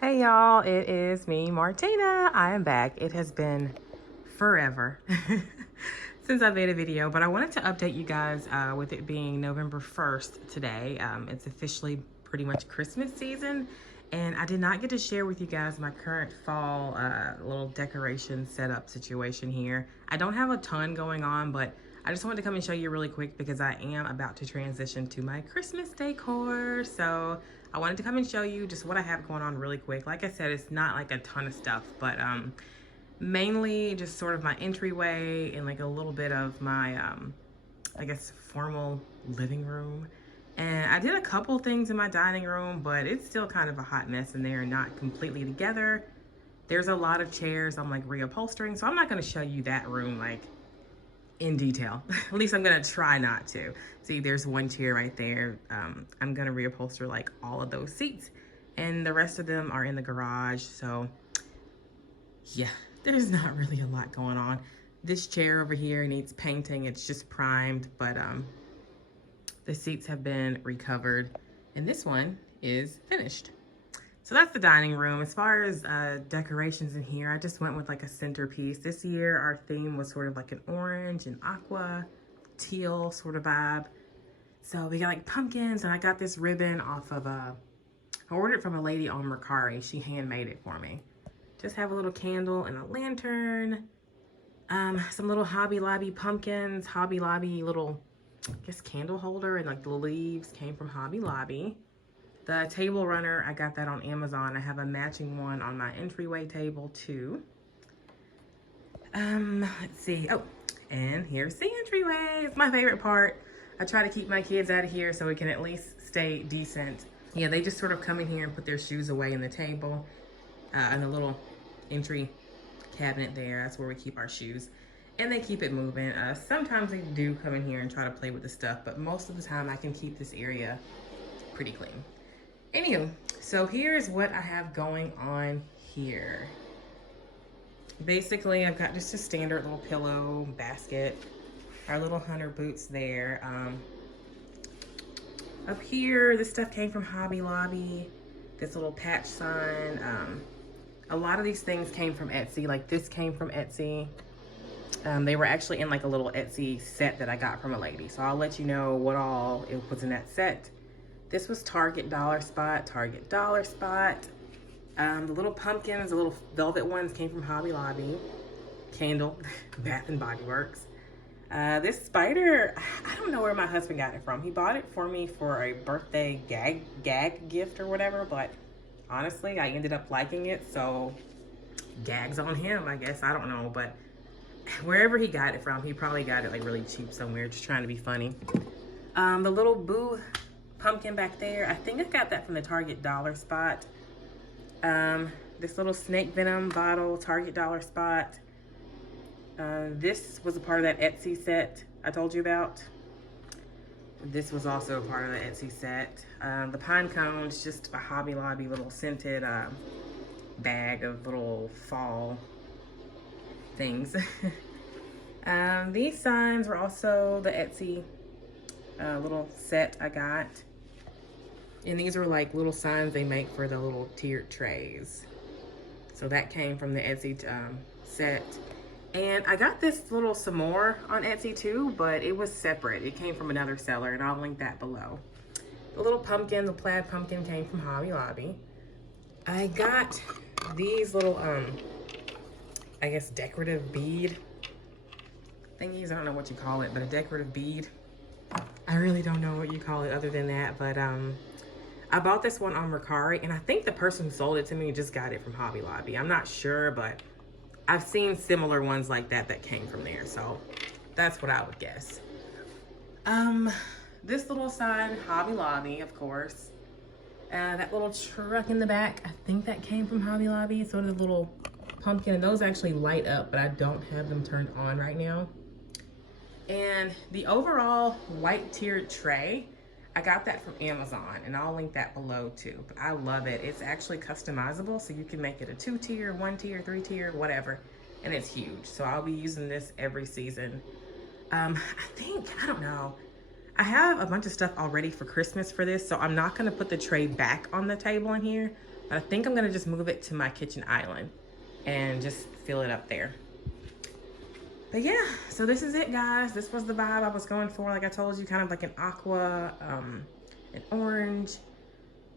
Hey y'all, it is me, Martina. I am back. It has been forever since I made a video, but I wanted to update you guys with it being November 1st today. It's officially pretty much Christmas season, and I did not get to share with you guys my current fall little decoration setup situation here. I don't have a ton going on, but I just wanted to come and show you really quick because I am about to transition to my Christmas decor. So I wanted to come and show you just what I have going on really quick. Like I said, it's not like a ton of stuff, but mainly just sort of my entryway and like a little bit of my, I guess, formal living room. And I did a couple things in my dining room, but it's still kind of a hot mess in there and not completely together. There's a lot of chairs I'm like reupholstering, so I'm not gonna show you that room like in detail. At least I'm gonna try not to. See, there's one chair right there. I'm gonna reupholster like all of those seats, and the rest of them are in the garage. So yeah, there's not really a lot going on. This chair over here needs painting. It's just primed, but the seats have been recovered, and this one is finished. So that's the dining room. As far as decorations in here, I just went with like a centerpiece. This year, our theme was sort of like an orange and aqua, teal sort of vibe. So we got like pumpkins, and I got this ribbon off of I ordered it from a lady on Mercari. She handmade it for me. Just have a little candle and a lantern. Some little Hobby Lobby pumpkins, Hobby Lobby little, I guess, candle holder, and like the leaves came from Hobby Lobby. The table runner, I got that on Amazon. I have a matching one on my entryway table too. Let's see. Oh, and here's the entryway. It's my favorite part. I try to keep my kids out of here so we can at least stay decent. Yeah, they just sort of come in here and put their shoes away in the table, and the little entry cabinet there. That's where we keep our shoes. And they keep it moving. Sometimes they do come in here and try to play with the stuff, but most of the time I can keep this area pretty clean. Anywho, so here's what I have going on here. Basically, I've got just a standard little pillow basket, our little hunter boots there. Up here, this stuff came from Hobby Lobby, this little patch sign. A lot of these things came from Etsy, like this came from Etsy. They were actually in like a little Etsy set that I got from a lady, so I'll let you know what all it was in that set. This was Target Dollar Spot, Target Dollar Spot. The little pumpkins, the little velvet ones came from Hobby Lobby. Candle, Bath and Body Works. This spider, I don't know where my husband got it from. He bought it for me for a birthday gag gift or whatever, but honestly, I ended up liking it, so gags on him, I guess. I don't know, but wherever he got it from, he probably got it like really cheap somewhere, just trying to be funny. The little Boo pumpkin back there, I think I got that from the Target Dollar Spot. This little snake venom bottle, Target Dollar Spot. This was a part of that Etsy set I told you about. This was also a part of the Etsy set. The pine cones, just a Hobby Lobby little scented bag of little fall things. These signs were also the Etsy little set I got. And these are like little signs they make for the little tiered trays. So that came from the Etsy set. And I got this little some more on Etsy too, but it was separate. It came from another seller, and I'll link that below. The little pumpkin, the plaid pumpkin, came from Hobby Lobby. I got these little, I guess, decorative bead thingies. I don't know what you call it, but a decorative bead. I really don't know what you call it other than that, but I bought this one on Mercari, and I think the person who sold it to me just got it from Hobby Lobby. I'm not sure, but I've seen similar ones like that that came from there, so that's what I would guess. This little sign, Hobby Lobby, of course. That little truck in the back, I think that came from Hobby Lobby. So the little pumpkin, and those actually light up, but I don't have them turned on right now. And the overall white tiered tray, I got that from Amazon, and I'll link that below too. But I love it. It's actually customizable, so you can make it a 2-tier, 1-tier, 3-tier, whatever. And it's huge, so I'll be using this every season. I don't know. I have a bunch of stuff already for Christmas for this, so I'm not gonna put the tray back on the table in here, But I think I'm gonna just move it to my kitchen island and just fill it up there. But yeah, so this is it, guys. This was the vibe I was going for. Like I told you, kind of like an aqua, an orange,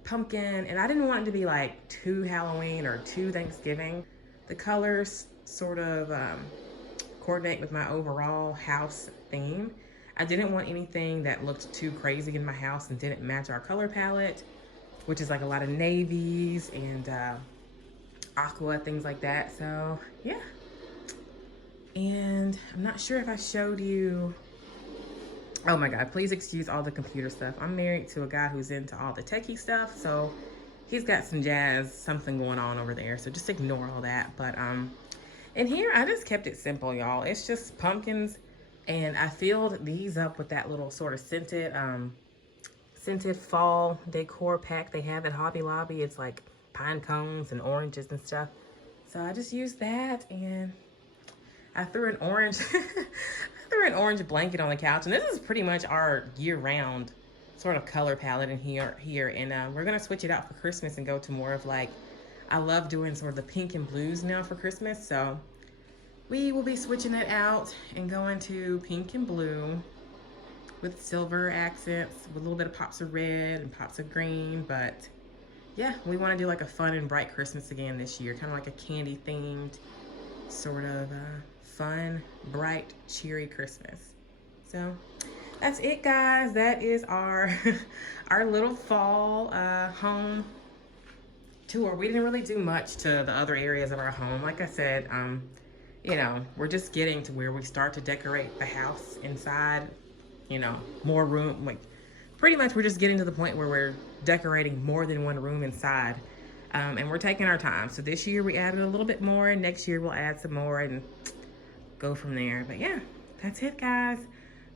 pumpkin. And I didn't want it to be like too Halloween or too Thanksgiving. The colors sort of coordinate with my overall house theme. I didn't want anything that looked too crazy in my house and didn't match our color palette, which is like a lot of navies and aqua, things like that. So yeah. And I'm not sure if I showed you, oh my God, please excuse all the computer stuff. I'm married to a guy who's into all the techie stuff, so he's got something going on over there, so just ignore all that. But in here, I just kept it simple, y'all. It's just pumpkins, and I filled these up with that little sort of scented fall decor pack they have at Hobby Lobby. It's like pine cones and oranges and stuff. So I just used that, and I threw an orange orange blanket on the couch, and this is pretty much our year-round sort of color palette in here. And we're gonna switch it out for Christmas and go to more of like, I love doing sort of the pink and blues now for Christmas, so we will be switching it out and going to pink and blue with silver accents, with a little bit of pops of red and pops of green. But yeah, we want to do like a fun and bright Christmas again this year, kind of like a candy themed sort of fun, bright, cheery Christmas. So that's it, guys. That is our our little fall home tour. We didn't really do much to the other areas of our home. Like I said, you know, we're just getting to where we start to decorate the house inside, you know, more room. Like pretty much we're just getting to the point where we're decorating more than one room inside. And we're taking our time. So this year we added a little bit more, and next year we'll add some more and go from there. But yeah, that's it, guys.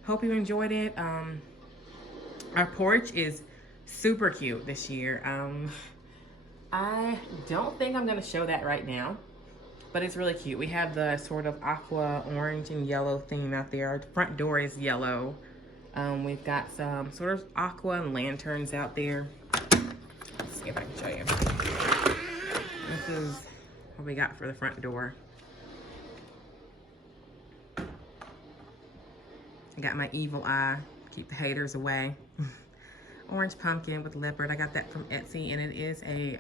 Hope you enjoyed it. Our porch is super cute this year. I don't think I'm gonna show that right now, but it's really cute. We have the sort of aqua, orange, and yellow theme out there. Our front door is yellow. We've got some sort of aqua and lanterns out there. Let's see if I can show you. This is what we got for the front door. I got my evil eye, keep the haters away. Orange pumpkin with leopard. I got that from Etsy, and it is a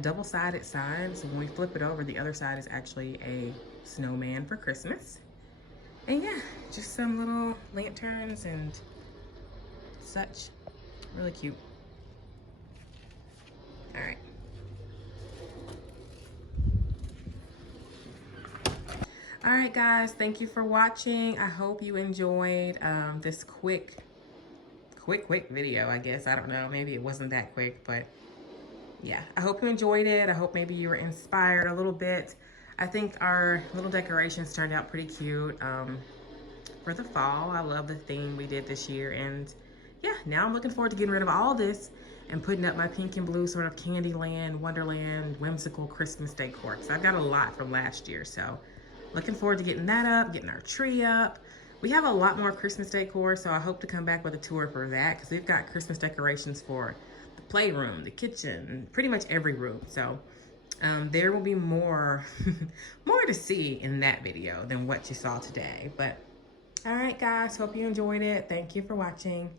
double-sided sign. So when we flip it over, the other side is actually a snowman for Christmas. And yeah, just some little lanterns and such. Really cute. All right. All right, guys, thank you for watching. I hope you enjoyed this quick video, I guess. I don't know, maybe it wasn't that quick, but yeah, I hope you enjoyed it. I hope maybe you were inspired a little bit. I think our little decorations turned out pretty cute for the fall. I love the theme we did this year, and yeah, now I'm looking forward to getting rid of all this and putting up my pink and blue sort of Candyland, Wonderland, whimsical Christmas decor. So I've got a lot from last year, so looking forward to getting that up, getting our tree up. We have a lot more Christmas decor, so I hope to come back with a tour for that, because we've got Christmas decorations for the playroom, the kitchen, pretty much every room. So there will be more, more to see in that video than what you saw today. But all right, guys, hope you enjoyed it. Thank you for watching.